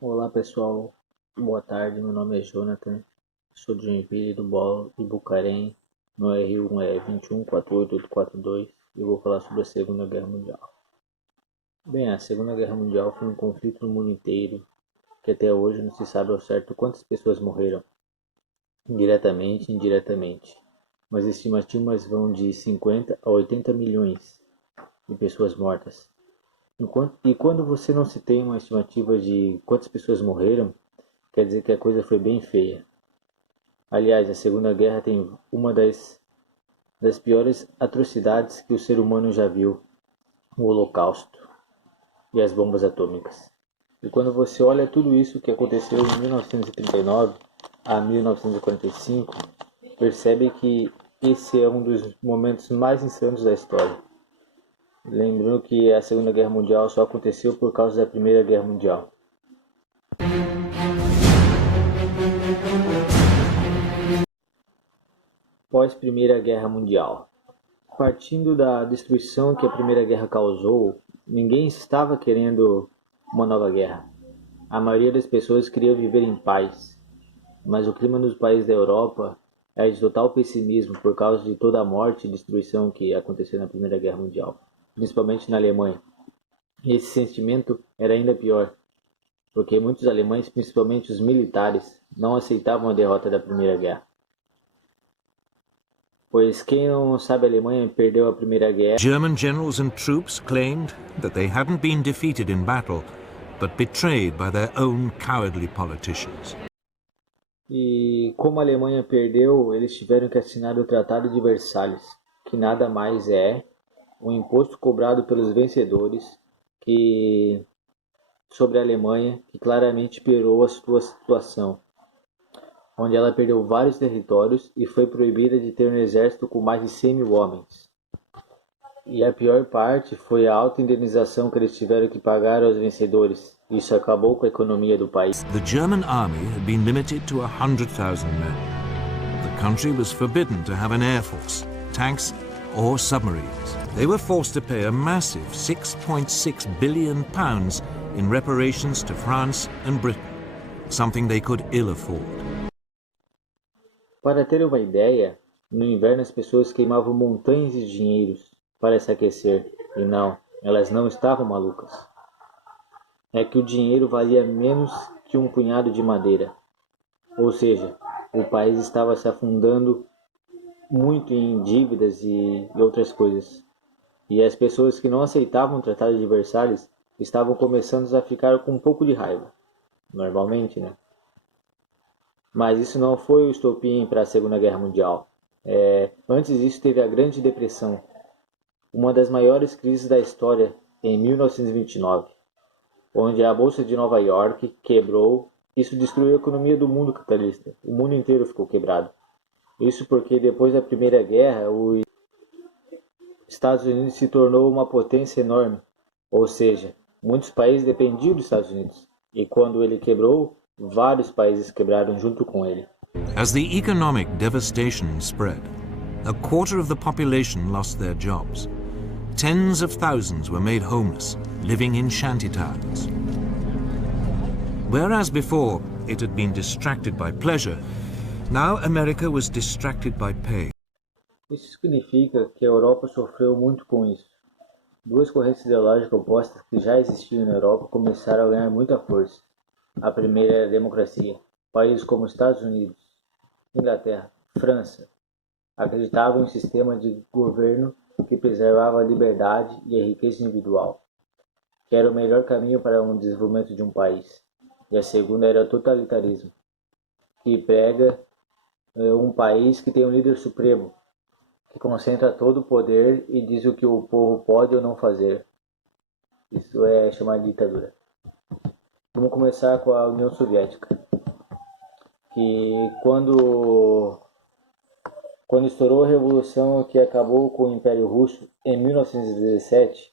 Olá pessoal, boa tarde, meu nome é Jonathan, sou de Joinville do BOL de Bucarém, meu R1 é 2148842 e eu vou falar sobre a Segunda Guerra Mundial. Bem, a Segunda Guerra Mundial foi um conflito no mundo inteiro que até hoje não se sabe ao certo quantas pessoas morreram, diretamente e indiretamente, mas estimativas vão de 50 a 80 milhões de pessoas mortas. E quando você não se tem uma estimativa de quantas pessoas morreram, quer dizer que a coisa foi bem feia. Aliás, a Segunda Guerra tem uma das piores atrocidades que o ser humano já viu, o Holocausto e as bombas atômicas. E quando você olha tudo isso que aconteceu em 1939 a 1945, percebe que esse é um dos momentos mais insanos da história. Lembrando que a Segunda Guerra Mundial só aconteceu por causa da Primeira Guerra Mundial. Pós-Primeira Guerra Mundial. Partindo da destruição que a Primeira Guerra causou, ninguém estava querendo uma nova guerra. A maioria das pessoas queria viver em paz, mas o clima nos países da Europa é de total pessimismo por causa de toda a morte e destruição que aconteceu na Primeira Guerra Mundial, principalmente na Alemanha. E esse sentimento era ainda pior, porque muitos alemães, principalmente os militares, não aceitavam a derrota da Primeira Guerra. Pois quem não sabe, a Alemanha perdeu a Primeira Guerra. German generals and troops claimed that they hadn't been defeated in battle, but betrayed by their own cowardly politicians. E como a Alemanha perdeu, eles tiveram que assinar o Tratado de Versalhes, que nada mais é um imposto cobrado pelos vencedores que sobre a Alemanha, que claramente piorou a sua situação, onde ela perdeu vários territórios e foi proibida de ter um exército com mais de 100 mil homens. E a pior parte foi a alta indenização que eles tiveram que pagar aos vencedores. Isso acabou com a economia do país. The German army had been limited to 100,000 men. The country was forbidden to have an air force, tanks or submarines. They were forced to pay a massive £6.6 billion in reparations to France and Britain, something they could ill afford. Para ter uma ideia, no inverno as pessoas queimavam montanhas de dinheiros para se aquecer, e não, elas não estavam malucas. É que o dinheiro valia menos que um punhado de madeira. Ou seja, o país estava se afundando muito em dívidas e outras coisas. E as pessoas que não aceitavam o Tratado de Versalhes estavam começando a ficar com um pouco de raiva. Normalmente, né? Mas isso não foi o estopim para a Segunda Guerra Mundial. Antes disso teve a Grande Depressão, uma das maiores crises da história, em 1929, onde a Bolsa de Nova York quebrou. Isso destruiu a economia do mundo capitalista. O mundo inteiro ficou quebrado. Isso porque depois da Primeira Guerra, os Estados Unidos se tornou uma potência enorme. Ou seja, muitos países dependiam dos Estados Unidos. E quando ele quebrou, vários países quebraram junto com ele. As the economic devastation spread, a quarter of the population lost their jobs. Tens of thousands were made homeless, living in shantytowns. Whereas before it had been distracted by pleasure, now America was distracted by pain. Isso significa que a Europa sofreu muito com isso. Duas correntes ideológicas opostas que já existiam na Europa começaram a ganhar muita força. A primeira era a democracia. Países como Estados Unidos, Inglaterra, França acreditavam em um sistema de governo que preservava a liberdade e a riqueza individual, que era o melhor caminho para o desenvolvimento de um país. E a segunda era o totalitarismo, que prega um país que tem um líder supremo, que concentra todo o poder e diz o que o povo pode ou não fazer. Isso é chamado de ditadura. Vamos começar com a União Soviética, que quando estourou a Revolução que acabou com o Império Russo, em 1917,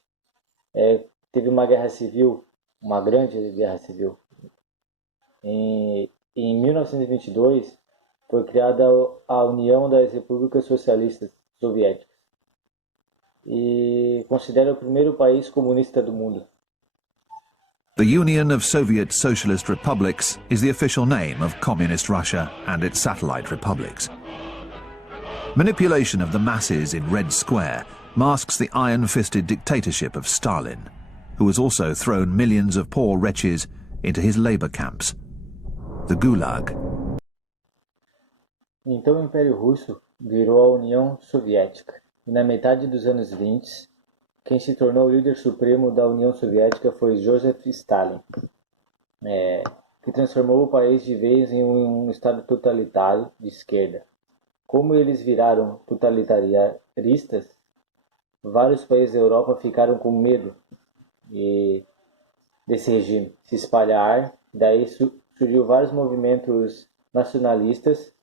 teve uma guerra civil, uma grande guerra civil. Em 1922, foi criada a União das Repúblicas Socialistas Soviéticas e considera o primeiro país comunista do mundo. The Union of Soviet Socialist Republics is the official name of Communist Russia and its satellite republics. Manipulation of the masses in Red Square masks the iron-fisted dictatorship of Stalin, who has also thrown millions of poor wretches into his labor camps, the Gulag. Então o Império Russo virou a União Soviética, e na metade dos anos 20, quem se tornou o líder supremo da União Soviética foi Joseph Stalin, que transformou o país de vez em um estado totalitário de esquerda. Como eles viraram totalitaristas, vários países da Europa ficaram com medo desse regime se espalhar. Daí surgiu vários movimentos nacionalistas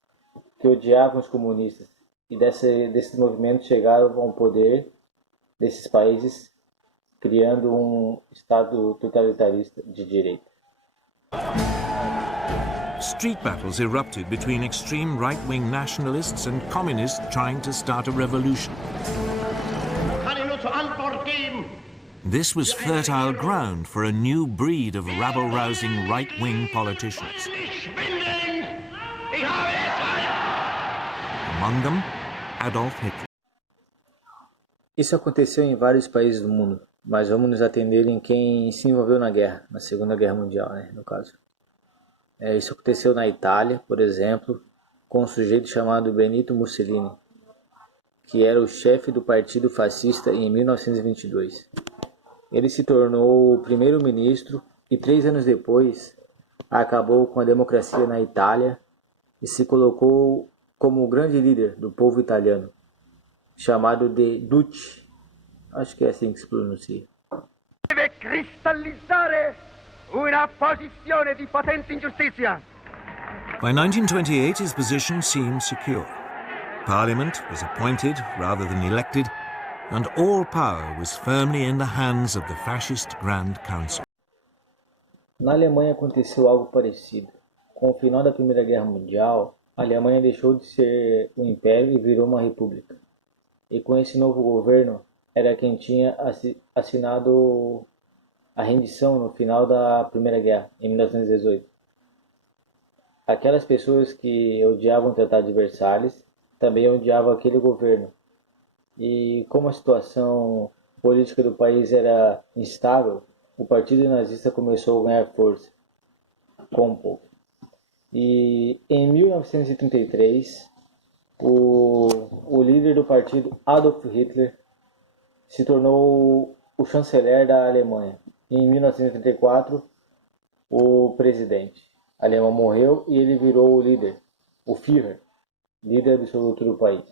que odiavam os comunistas. E desses movimentos chegaram ao poder desses países, criando um estado totalitarista de direita. Street battles erupted between extreme right-wing nationalists and communists trying to start a revolution. This was fertile ground for a new breed of rabble-rousing right-wing politicians. Among them, Adolf Hitler. Isso aconteceu em vários países do mundo, mas vamos nos atender em quem se envolveu na guerra, na Segunda Guerra Mundial, no caso. Isso aconteceu na Itália, por exemplo, com um sujeito chamado Benito Mussolini, que era o chefe do partido fascista em 1922. Ele se tornou o primeiro-ministro e 3 anos depois acabou com a democracia na Itália e se colocou como o grande líder do povo italiano, chamado de Duce. Acho que é assim que se pronuncia. Deve cristallizzare una posizione di potente ingiustizia. By 1928, his position seemed secure. Parliament was appointed rather than elected, and all power was firmly in the hands of the fascist Grand Council. Na Alemanha aconteceu algo parecido. Com o final da Primeira Guerra Mundial, a Alemanha deixou de ser um império e virou uma república. E com esse novo governo, era quem tinha assinado a rendição no final da Primeira Guerra, em 1918. Aquelas pessoas que odiavam o Tratado de Versalhes também odiavam aquele governo. E como a situação política do país era instável, o Partido Nazista começou a ganhar força com o povo. E em 1933, o líder do partido, Adolf Hitler, se tornou o chanceler da Alemanha. E em 1934, o presidente alemão morreu e ele virou o líder, o Führer, líder absoluto do país.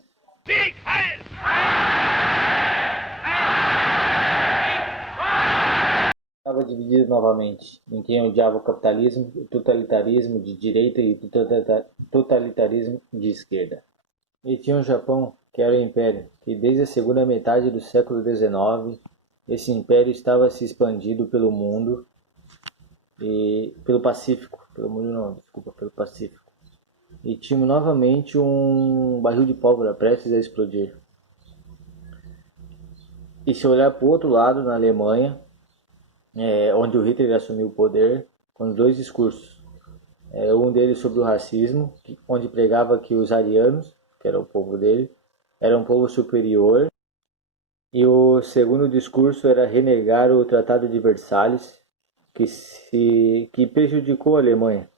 Estava dividido novamente em quem odiava o capitalismo, o totalitarismo de direita e o totalitarismo de esquerda. E tinha o Japão, que era o império, que desde a segunda metade do século XIX, esse império estava se expandindo pelo mundo e pelo Pacífico, pelo Pacífico. E tinha novamente um barril de pólvora prestes a explodir. E se olhar para o outro lado, na Alemanha, onde o Hitler assumiu o poder, com 2 discursos. Um deles sobre o racismo, onde pregava que os arianos, que era o povo dele, era um povo superior. E o segundo discurso era renegar o Tratado de Versalhes, que prejudicou a Alemanha.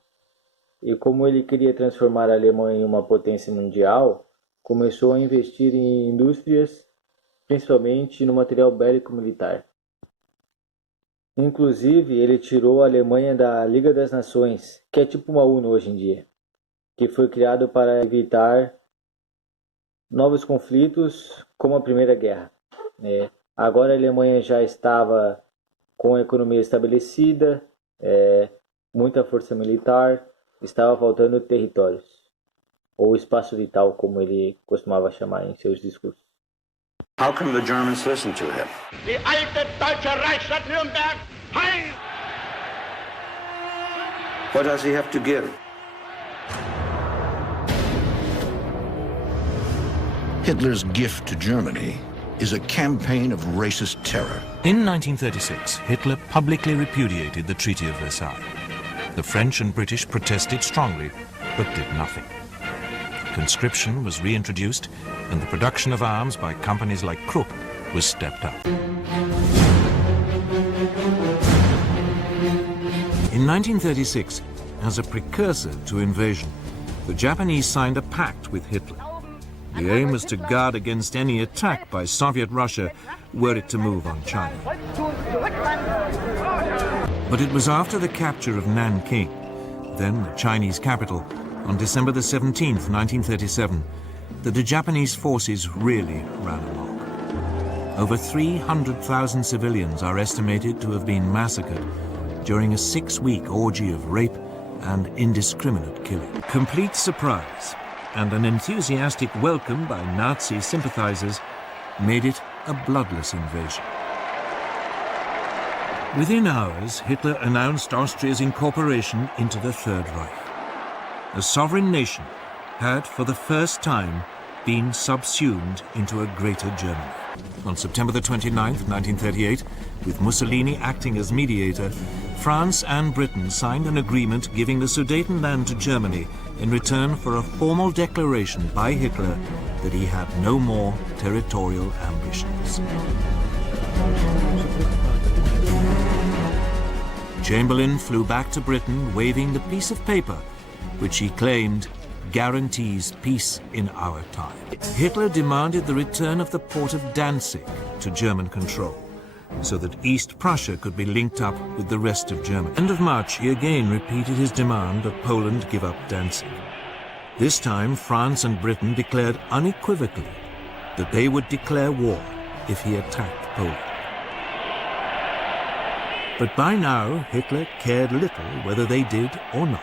E como ele queria transformar a Alemanha em uma potência mundial, começou a investir em indústrias, principalmente no material bélico militar. Inclusive, ele tirou a Alemanha da Liga das Nações, que é tipo uma ONU hoje em dia, que foi criado para evitar novos conflitos como a Primeira Guerra. Agora a Alemanha já estava com a economia estabelecida, muita força militar, estava faltando territórios, ou espaço vital, como ele costumava chamar em seus discursos. How come the Germans listen to him? Die alte deutsche Reichsstadt Nürnberg, heil! What does he have to give? Hitler's gift to Germany is a campaign of racist terror. In 1936, Hitler publicly repudiated the Treaty of Versailles. The French and British protested strongly, but did nothing. Conscription was reintroduced, and the production of arms by companies like Krupp was stepped up. In 1936, as a precursor to invasion, the Japanese signed a pact with Hitler. The aim was to guard against any attack by Soviet Russia were it to move on China. But it was after the capture of Nanking, then the Chinese capital, on December the 17th, 1937, that the Japanese forces really ran amok. Over 300,000 civilians are estimated to have been massacred during a 6-week orgy of rape and indiscriminate killing. Complete surprise and an enthusiastic welcome by Nazi sympathizers made it a bloodless invasion. Within hours, Hitler announced Austria's incorporation into the Third Reich. A sovereign nation had, for the first time, been subsumed into a greater Germany. On September the 29th, 1938, with Mussolini acting as mediator, France and Britain signed an agreement giving the Sudetenland to Germany in return for a formal declaration by Hitler that he had no more territorial ambitions. Chamberlain flew back to Britain waving the piece of paper which he claimed guarantees peace in our time. Hitler demanded the return of the port of Danzig to German control, so that East Prussia could be linked up with the rest of Germany. End of March, he again repeated his demand that Poland give up Danzig. This time, France and Britain declared unequivocally that they would declare war if he attacked Poland. But by now, Hitler cared little whether they did or not.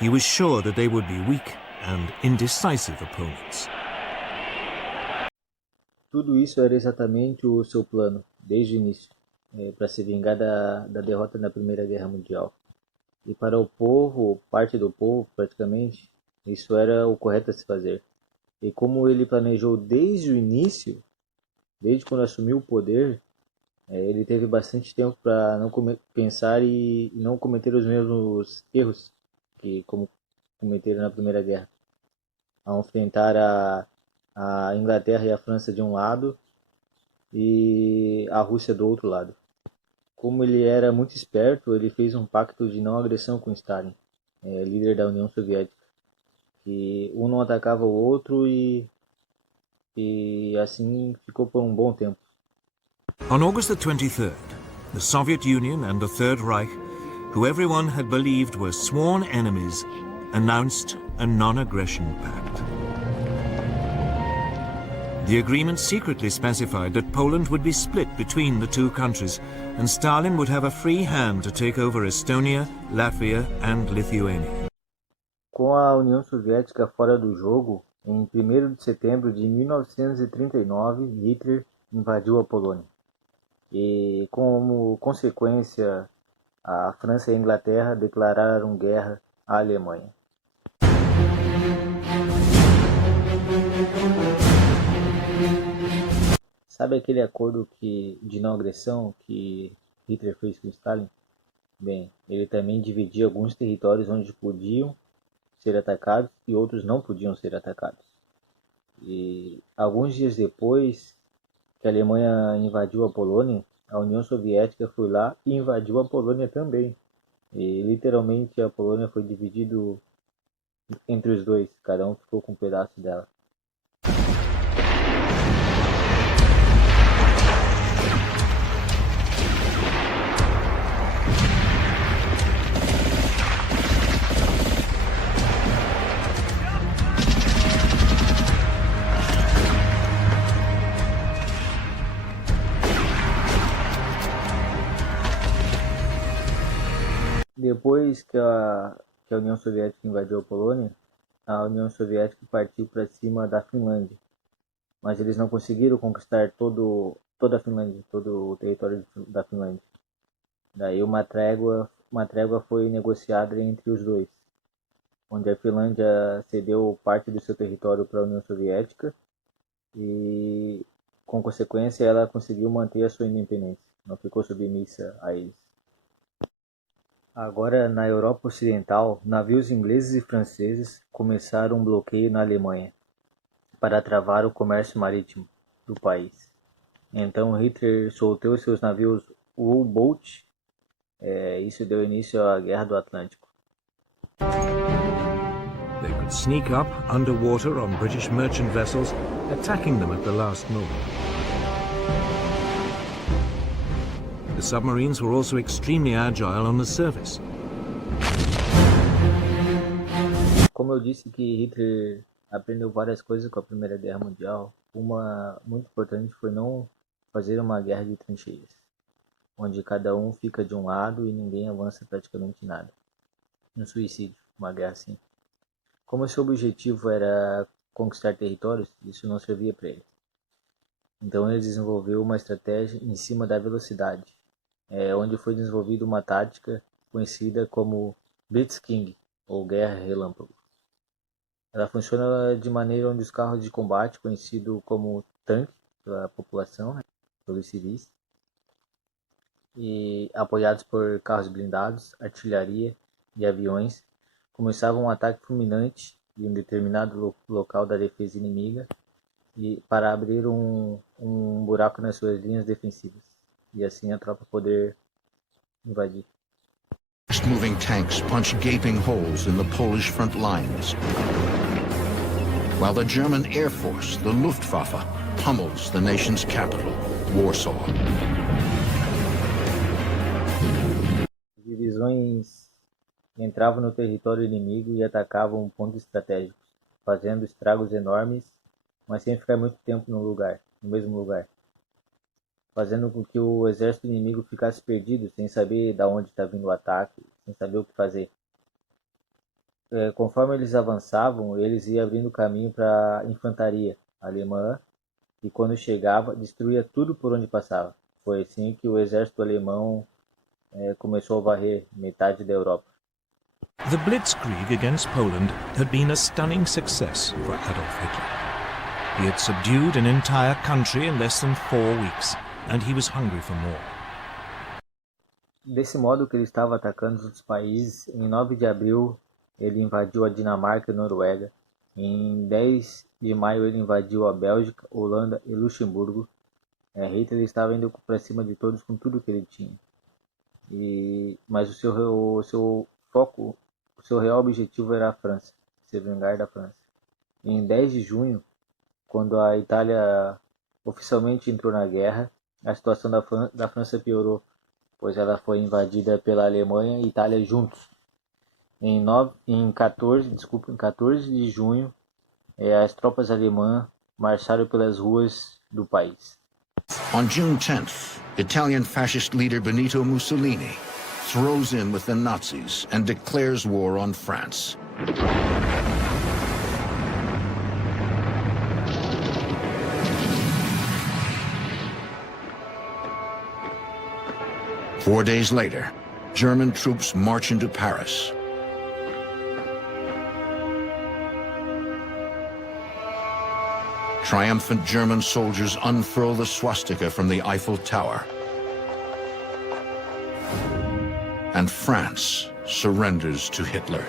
He was sure that they would be weak and indecisive opponents. Tudo isso era exatamente o seu plano, desde o início, para se vingar da derrota na Primeira Guerra Mundial. E para o povo, parte do povo praticamente, isso era o correto a se fazer. E como ele planejou desde o início, desde quando assumiu o poder, ele teve bastante tempo para não pensar e não cometer os mesmos erros que como cometeram na Primeira Guerra. Ao enfrentar a Inglaterra e a França de um lado e a Rússia do outro lado. Como ele era muito esperto, ele fez um pacto de não agressão com Stalin, líder da União Soviética, que um não atacava o outro e assim ficou por um bom tempo. On August the 23rd, the Soviet Union and the Third Reich, who everyone had believed were sworn enemies, announced a non-aggression pact. The agreement secretly specified that Poland would be split between the two countries, and Stalin would have a free hand to take over Estonia, Latvia and Lithuania. Com a União Soviética fora do jogo, em 1º de setembro de 1939, Hitler invadiu a Polônia. E, como consequência, a França e a Inglaterra declararam guerra à Alemanha. Sabe aquele acordo de não agressão que Hitler fez com Stalin? Bem, ele também dividia alguns territórios onde podiam ser atacados e outros não podiam ser atacados. E alguns dias depois que a Alemanha invadiu a Polônia, a União Soviética foi lá e invadiu a Polônia também. E literalmente a Polônia foi dividida entre os dois, cada um ficou com um pedaço dela. Depois que a União Soviética invadiu a Polônia, a União Soviética partiu para cima da Finlândia. Mas eles não conseguiram conquistar toda a Finlândia, todo o território da Finlândia. Daí uma trégua foi negociada entre os dois, onde a Finlândia cedeu parte do seu território para a União Soviética e Com consequência, ela conseguiu manter a sua independência, não ficou submissa a eles. Agora, na Europa Ocidental, navios ingleses e franceses começaram um bloqueio na Alemanha para travar o comércio marítimo do país. Então Hitler soltou seus navios U-Boot. Isso deu início à Guerra do Atlântico. They could sneak up underwater on British merchant vessels, attacking them at the last moment. The submarines were also extremely agile on the surface. Como eu disse que Hitler aprendeu várias coisas com a Primeira Guerra Mundial, uma muito importante foi não fazer uma guerra de trincheiras, onde cada um fica de um lado e ninguém avança praticamente nada. Um suicídio, uma guerra assim. Como seu objetivo era conquistar territórios, isso não servia para ele. Então ele desenvolveu uma estratégia em cima da velocidade, onde foi desenvolvida uma tática conhecida como Blitzkrieg, ou Guerra Relâmpago. Ela funciona de maneira onde os carros de combate, conhecidos como tanque pela população, pelos civis, e apoiados por carros blindados, artilharia e aviões, começavam um ataque fulminante em um determinado local da defesa inimiga e para abrir um buraco nas suas linhas defensivas, e assim a tropa poder invadir. Fast-moving tanks punch gaping holes in the Polish front lines, while the German Air Force, the Luftwaffe, pummels the nation's capital, Warsaw. Divisões entravam no território inimigo e atacavam pontos estratégicos, fazendo estragos enormes, mas sem ficar muito tempo no mesmo lugar, fazendo com que o exército inimigo ficasse perdido, sem saber de onde está vindo o ataque, sem saber o que fazer. Conforme eles avançavam, eles iam abrindo caminho para a infantaria alemã, e quando chegava, destruía tudo por onde passava. Foi assim que o exército alemão começou a varrer metade da Europa. The Blitzkrieg against Poland had been a stunning success for Adolf Hitler. He had subdued an entire country in less than 4 weeks, and he was hungry for more. Desse modo que ele estava atacando os outros países, em 9 de abril ele invadiu a Dinamarca e a Noruega. Em 10 de maio ele invadiu a Bélgica, Holanda e Luxemburgo. Hitler estava indo para cima de todos com tudo que ele tinha. Mas o seu foco, o seu real objetivo era a França, se vingar da França. Em 10 de junho, quando a Itália oficialmente entrou na guerra, a situação da França piorou, pois ela foi invadida pela Alemanha e Itália juntos. Em 14 de junho, as tropas alemãs marcharam pelas ruas do país. On June 10th, Italian fascist leader Benito Mussolini throws in with the Nazis and declares war on France. Four days later, German troops march into Paris. Triumphant German soldiers unfurl the swastika from the Eiffel Tower. And France surrenders to Hitler.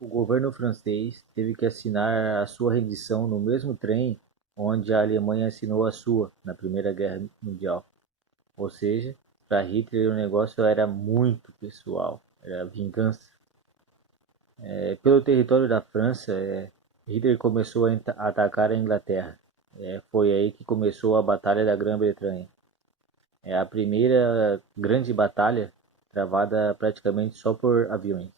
O governo francês teve que assinar a sua rendição no mesmo trem onde a Alemanha assinou a sua na Primeira Guerra Mundial. Ou seja, para Hitler o negócio era muito pessoal, era vingança. Pelo território da França, Hitler começou a atacar a Inglaterra. Foi aí que começou a Batalha da Grã-Bretanha. A primeira grande batalha travada praticamente só por aviões.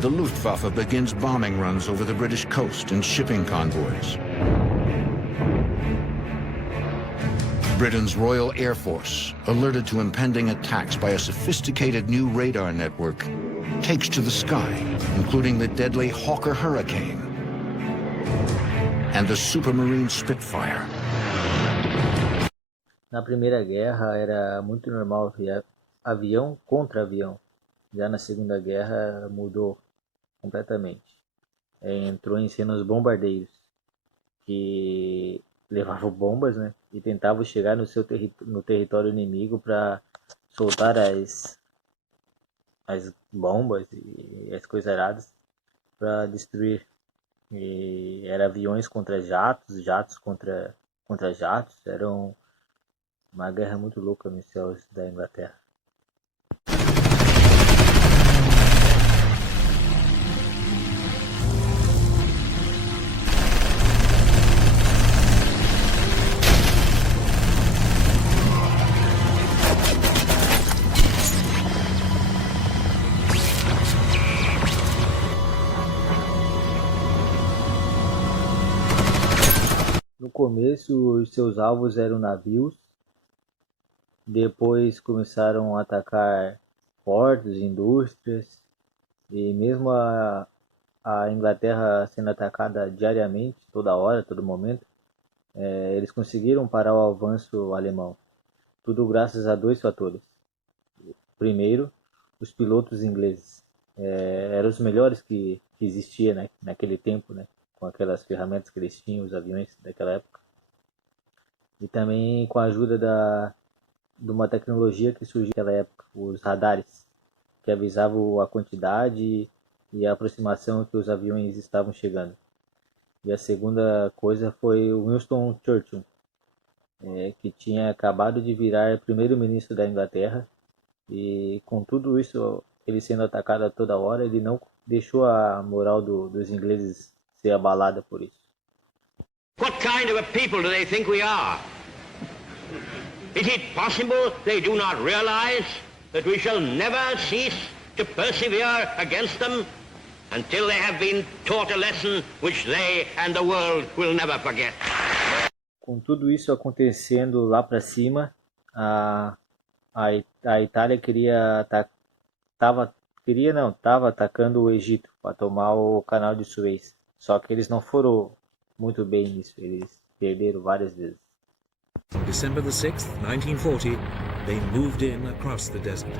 The Luftwaffe begins bombing runs over the British coast and shipping convoys. Britain's Royal Air Force, alerted to impending attacks by a sophisticated new radar network, takes to the sky, including the deadly Hawker Hurricane and the Supermarine Spitfire. Na Primeira Guerra era muito normal ver avião contra avião. Já na Segunda Guerra mudou completamente. Entrou em cena os bombardeiros, que levavam bombas, né? E tentavam chegar no território inimigo para soltar as bombas e as coisas aradas para destruir. E era aviões contra jatos, jatos contra jatos. Era uma guerra muito louca nos céus da Inglaterra. No começo, os seus alvos eram navios, depois começaram a atacar portos, indústrias, e mesmo a Inglaterra sendo atacada diariamente, toda hora, todo momento, eles conseguiram parar o avanço alemão. Tudo graças a dois fatores. Primeiro, os pilotos ingleses. Eram os melhores que existia, né, naquele tempo, né, com aquelas ferramentas que eles tinham, os aviões daquela época. E também com a ajuda de uma tecnologia que surgiu naquela época, os radares, que avisavam a quantidade e a aproximação que os aviões estavam chegando. E a segunda coisa foi o Winston Churchill, que tinha acabado de virar primeiro-ministro da Inglaterra, e com tudo isso, ele sendo atacado a toda hora, ele não deixou a moral dos ingleses ser abalada por isso. What kind of a people do they think we are? Is it possible they do not realize that we shall never cease to persevere against them until they have been taught a lesson which they and the world will never forget? Com tudo isso acontecendo lá para cima, a Itália estava atacando o Egito para tomar o canal de Suez. Só que eles não foram muito bem nisso, eles perderam várias vezes. On December the 6th, 1940, they moved in across the desert.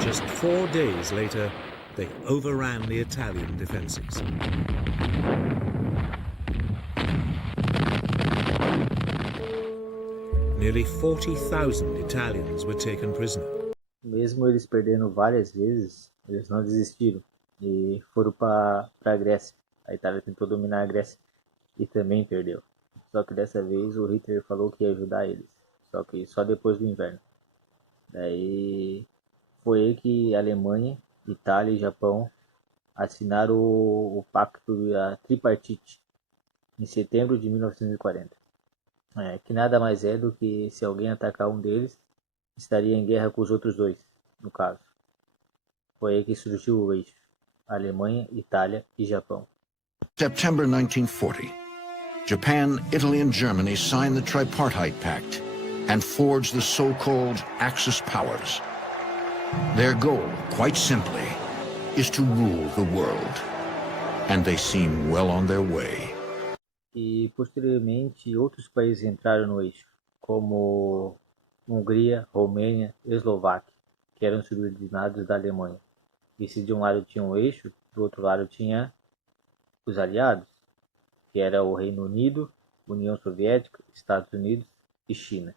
Just 4 days later, they overran the Italian defenses. Nearly 40,000 Italians were taken prisoner. Mesmo eles perdendo várias vezes, eles não desistiram e foram para a Grécia. A Itália tentou dominar a Grécia e também perdeu. Só que dessa vez o Hitler falou que ia ajudar eles, só que só depois do inverno. Daí foi aí que Alemanha, Itália e Japão assinaram o pacto da Tripartite em setembro de 1940. Que nada mais é do que se alguém atacar um deles, estaria em guerra com os outros dois, no caso. Foi aí que surgiu o eixo: Alemanha, Itália e Japão. September 1940, Japan, Italy, and Germany signed the Tripartite Pact and forged the so-called Axis powers. Their goal, quite simply, is to rule the world. And they seem well on their way. E posteriormente outros países entraram no eixo, como Hungria, Romênia e Eslováquia, que eram subordinados da Alemanha. E se de um lado tinha o eixo, do outro lado tinha os aliados, que era o Reino Unido, União Soviética, Estados Unidos e China.